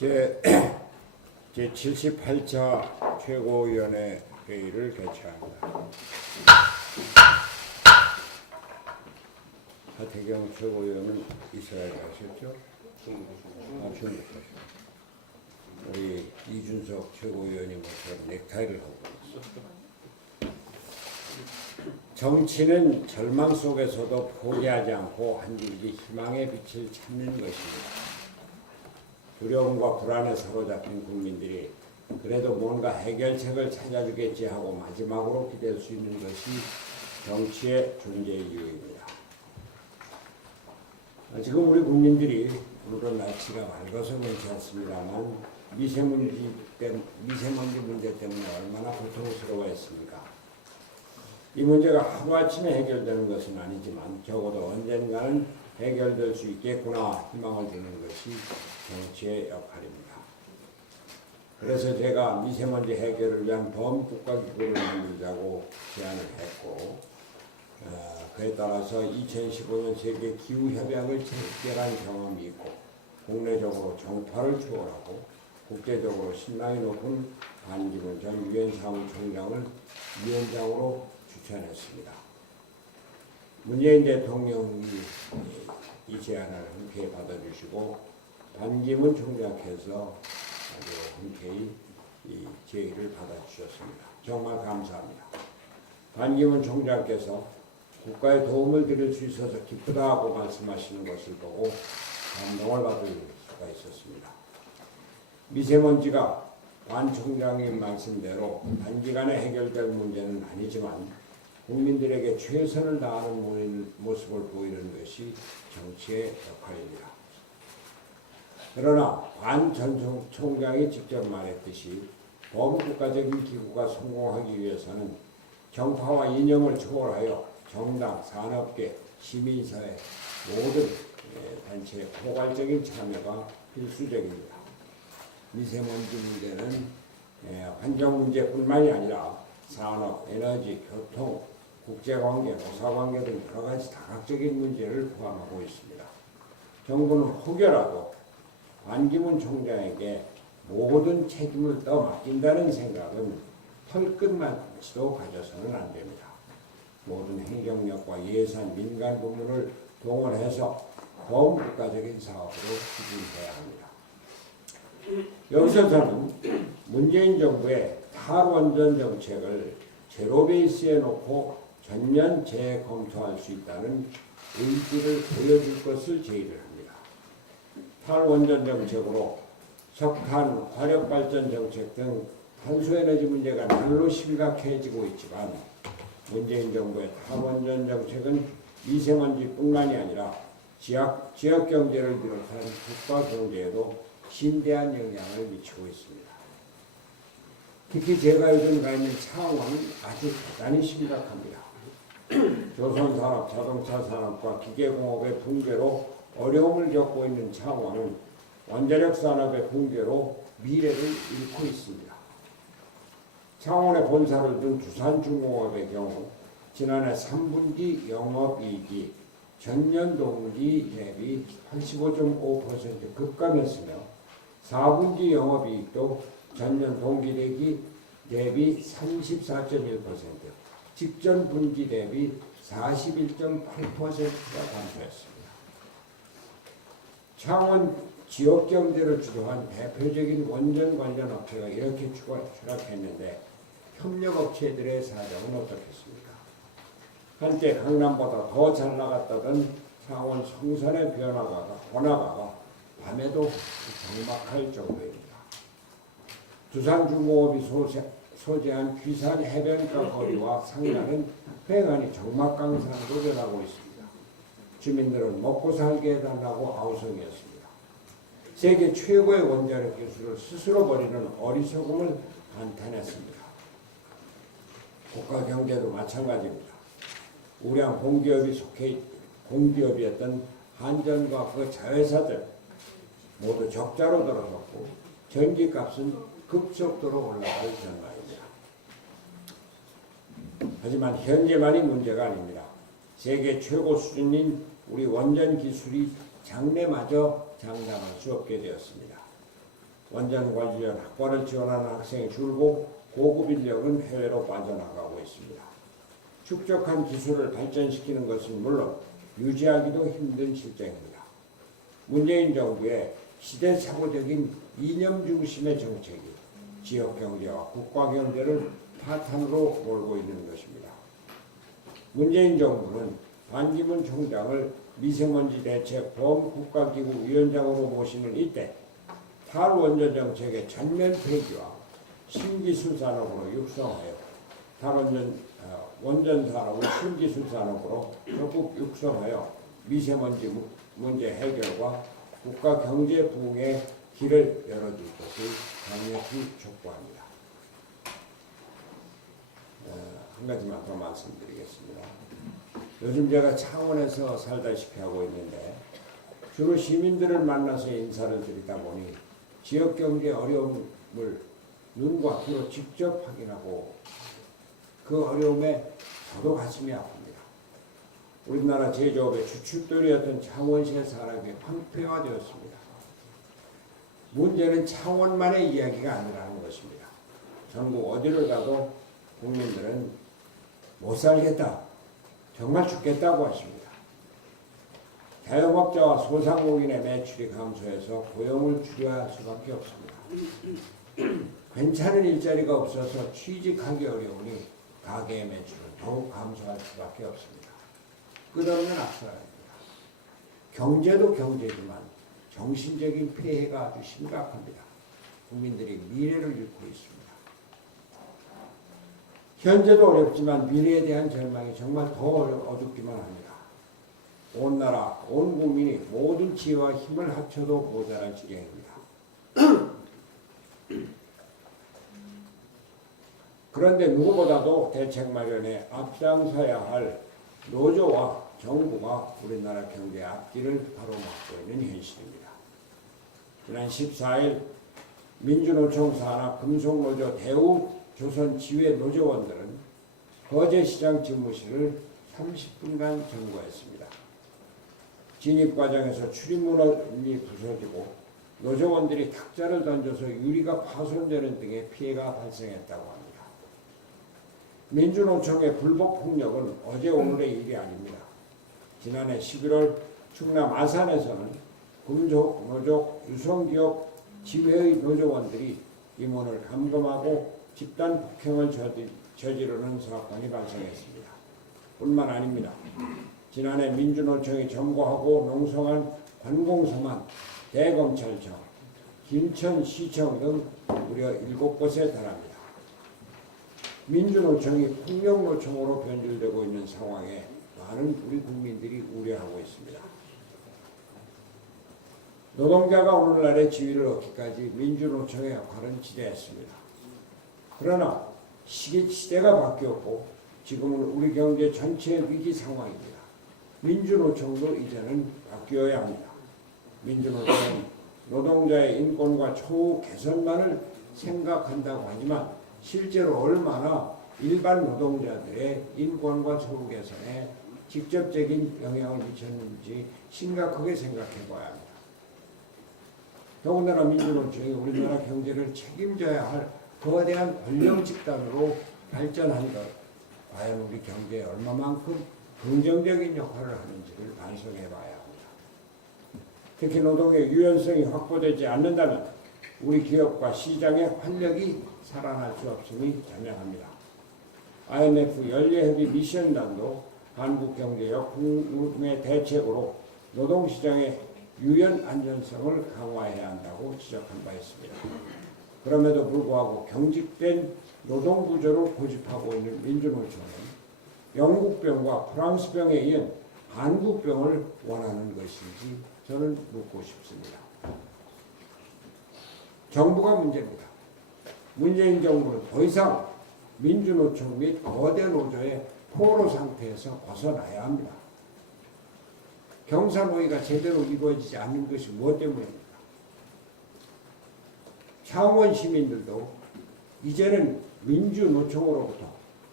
제 78차 최고위원회 회의를 개최합니다. 하태경 최고위원은 이스라엘 가셨죠? 중국 가셨죠. 우리 이준석 최고위원이 모처럼 넥타이를 하고 있습니다. 정치는 절망 속에서도 포기하지 않고 한 줄기 희망의 빛을 찾는 것입니다. 두려움과 불안에 사로잡힌 국민들이 그래도 뭔가 해결책을 찾아주겠지 하고 마지막으로 기댈 수 있는 것이 정치의 존재 이유입니다. 지금 우리 국민들이 물론 날씨가 맑아서 괜찮습니다만 미세먼지 문제 때문에 얼마나 고통스러워했습니까? 이 문제가 하루아침에 해결되는 것은 아니지만 적어도 언젠가는 해결될 수 있겠구나 희망을 주는 것이 정치의 역할입니다. 그래서 제가 미세먼지 해결을 위한 범국가기구를 만들자고 제안을 했고 그에 따라서 2015년 세계 기후협약을 체결한 경험이 있고 국내적으로 정파를 추월하고 국제적으로 신망이 높은 반기문 전 유엔 사무총장을 위원장으로 추천했습니다. 문재인 대통령이 이 제안을 흔쾌히 받아주시고 반기문 총장께서 아주 흔쾌히 이 제의를 받아주셨습니다. 정말 감사합니다. 반기문 총장께서 국가에 도움을 드릴 수 있어서 기쁘다고 말씀하시는 것을 보고 감동을 받을 수가 있었습니다. 미세먼지가 반 총장님 말씀대로 단기간에 해결될 문제는 아니지만 국민들에게 최선을 다하는 모습을 보이는 것이 정치의 역할입니다. 그러나 반 전 총장이 직접 말했듯이 범국가적인 기구가 성공하기 위해서는 정파와 이념을 초월하여 정당, 산업계, 시민사회 모든 단체의 포괄적인 참여가 필수적입니다. 미세먼지 문제는 환경 문제뿐만이 아니라 산업, 에너지, 교통, 국제관계, 노사관계 등 여러 가지 다각적인 문제를 포함하고 있습니다. 정부는 혹여라도 반기문 총장에게 모든 책임을 떠맡긴다는 생각은 털끝만치도 가져서는 안 됩니다. 모든 행정력과 예산, 민간 부문을 동원해서 범국가적인 사업으로 추진해야 합니다. 여기서 저는 문재인 정부의 탈원전 정책을 제로 베이스에 놓고 전면 재검토할 수 있다는 의지를 보여줄 것을 제의를 합니다. 탈원전 정책으로 석탄, 화력발전 정책 등 탄소에너지 문제가 날로 심각해지고 있지만 문재인 정부의 탈원전 정책은 미세먼지뿐만이 아니라 지역 경제를 비롯한 국가 경제에도 심대한 영향을 미치고 있습니다. 특히 제가 요즘 가 있는 창원은 아주 대단히 심각합니다. 조선산업, 자동차 산업과 기계공업의 붕괴로 어려움을 겪고 있는 창원은 원자력 산업의 붕괴로 미래를 잃고 있습니다. 창원의 본사를 둔 두산중공업의 경우 지난해 3분기 영업이익이 전년 동기 대비 85.5% 급감했으며 4분기 영업이익도 전년 동기 대비 34.1%, 직전 분기 대비 41.8%가 감소했습니다. 창원 지역 경제를 주도한 대표적인 원전 관련 업체가 이렇게 추락했는데 협력업체들의 사정은 어떻겠습니까? 한때 강남보다 더 잘 나갔다던 창원 성산의 번화가가 밤에도 적막할 정도입니다. 두산중공업이 소재한 귀산 해변가 거리와 상가는 횡하니 적막강산으로 변하고 있습니다. 주민들은 먹고 살게 해달라고 아우성이었습니다. 세계 최고의 원자력 기술을 스스로 버리는 어리석음을 한탄했습니다. 국가 경제도 마찬가지입니다. 우량 공기업이었던 한전과 그 자회사들 모두 적자로 들어섰고 전기값은 급속도로 올라갈 전망입니다. 하지만 현재만이 문제가 아닙니다. 세계 최고 수준인 우리 원전 기술이 장래마저 장담할 수 없게 되었습니다. 원전 관련 학과를 지원하는 학생이 줄고 고급 인력은 해외로 빠져나가고 있습니다. 축적한 기술을 발전시키는 것은 물론 유지하기도 힘든 실정입니다. 문재인 정부의 시대착오적인 이념 중심의 정책이 지역경제와 국가경제를 파탄으로 몰고 있는 것입니다. 문재인 정부는 반기문 총장을 미세먼지 대책 범국가기구 위원장으로 모시는 이때 탈원전 정책의 전면 폐기와 신기술 산업으로 육성하여 원전 산업을 신기술 산업으로 적극 육성하여 미세먼지 문제 해결과 국가 경제 부흥의 길을 열어줄 것을 강력히 촉구합니다. 한 가지만 더 말씀드리겠습니다. 요즘 제가 창원에서 살다시피 하고 있는데 주로 시민들을 만나서 인사를 드리다 보니 지역 경제 어려움을 눈과 귀로 직접 확인하고 그 어려움에 저도 가슴이 아픕니다. 우리나라 제조업의 주춧돌이었던 창원시의 사람이 황폐화되었습니다. 문제는 창원만의 이야기가 아니라는 것입니다. 전국 어디를 가도 국민들은 못 살겠다, 정말 죽겠다고 하십니다. 자영업자와 소상공인의 매출이 감소해서 고용을 줄여야 할 수밖에 없습니다. 괜찮은 일자리가 없어서 취직하기 어려우니 가계의 매출은 더욱 감소할 수밖에 없습니다. 끝없는 악순환입니다. 경제도 경제지만 정신적인 피해가 아주 심각합니다. 국민들이 미래를 잃고 있습니다. 현재도 어렵지만 미래에 대한 절망이 정말 더 어둡기만 합니다. 온 나라, 온 국민이 모든 지혜와 힘을 합쳐도 모자란 지경입니다. 그런데 누구보다도 대책 마련에 앞장서야 할 노조와 정부가 우리나라 경제 앞길을 가로막고 있는 현실입니다. 지난 14일 민주노총 산하 금속노조 대우조선 지회 노조원들은 거제시장 집무실을 30분간 점거했습니다. 진입과정에서 출입문이 부서지고 노조원들이 탁자를 던져서 유리가 파손되는 등의 피해가 발생했다고 합니다. 민주노총의 불법 폭력은 어제 오늘의 일이 아닙니다. 지난해 11월 충남 아산에서는 금속, 노조, 유성기업 지회의 노조원들이 임원을 감금하고 집단 폭행을 저지르는 사건이 발생했습니다. 뿐만 아닙니다. 지난해 민주노총이 점거하고 농성한 관공서만, 대검찰청, 김천시청 등 무려 7곳에 달합니다. 민주노총이 폭력노총으로 변질되고 있는 상황에 많은 우리 국민들이 우려하고 있습니다. 노동자가 오늘날의 지위를 얻기까지 민주노총의 역할은 지대했습니다. 그러나 시대가 바뀌었고 지금은 우리 경제 전체의 위기 상황입니다. 민주노총도 이제는 바뀌어야 합니다. 민주노총은 노동자의 인권과 처우 개선만을 생각한다고 하지만 실제로 얼마나 일반 노동자들의 인권과 처우 개선에 직접적인 영향을 미쳤는지 심각하게 생각해 봐야 합니다. 더군다나 민주노총이 우리나라 경제를 책임져야 할 거대한 권력 집단으로 발전한 것, 과연 우리 경제에 얼마만큼 긍정적인 역할을 하는지를 반성해 봐야 합니다. 특히 노동의 유연성이 확보되지 않는다면 우리 기업과 시장의 활력이 살아날 수 없음이 자명합니다. IMF 연례협의 미션단도 한국경제 역풍의 대책으로 노동시장의 유연 안전성을 강화해야 한다고 지적한 바 있습니다. 그럼에도 불구하고 경직된 노동구조를 고집하고 있는 민주노총은 영국병과 프랑스병에 이은 한국병을 원하는 것인지 저는 묻고 싶습니다. 정부가 문제입니다. 문재인 정부는 더 이상 민주노총 및 거대 노조의 포로 상태에서 벗어나야 합니다. 경사노위가 제대로 이루어지지 않는 것이 무엇 때문입니까? 창원 시민들도 이제는 민주노총으로부터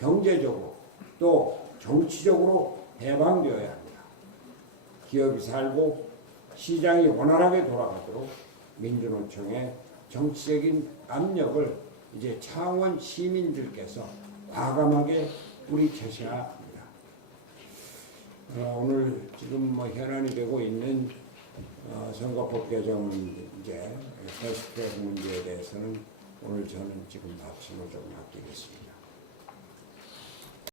경제적으로 또 정치적으로 해방되어야 합니다. 기업이 살고 시장이 원활하게 돌아가도록 민주노총의 정치적인 압력을 이제 창원 시민들께서 과감하게 뿌리쳐셔야 합니다. 오늘 지금 뭐 현안이 되고 있는 선거법 개정 문제, 패스트트랙 문제에 대해서는 오늘 저는 지금 말씀을 좀 아끼겠습니다.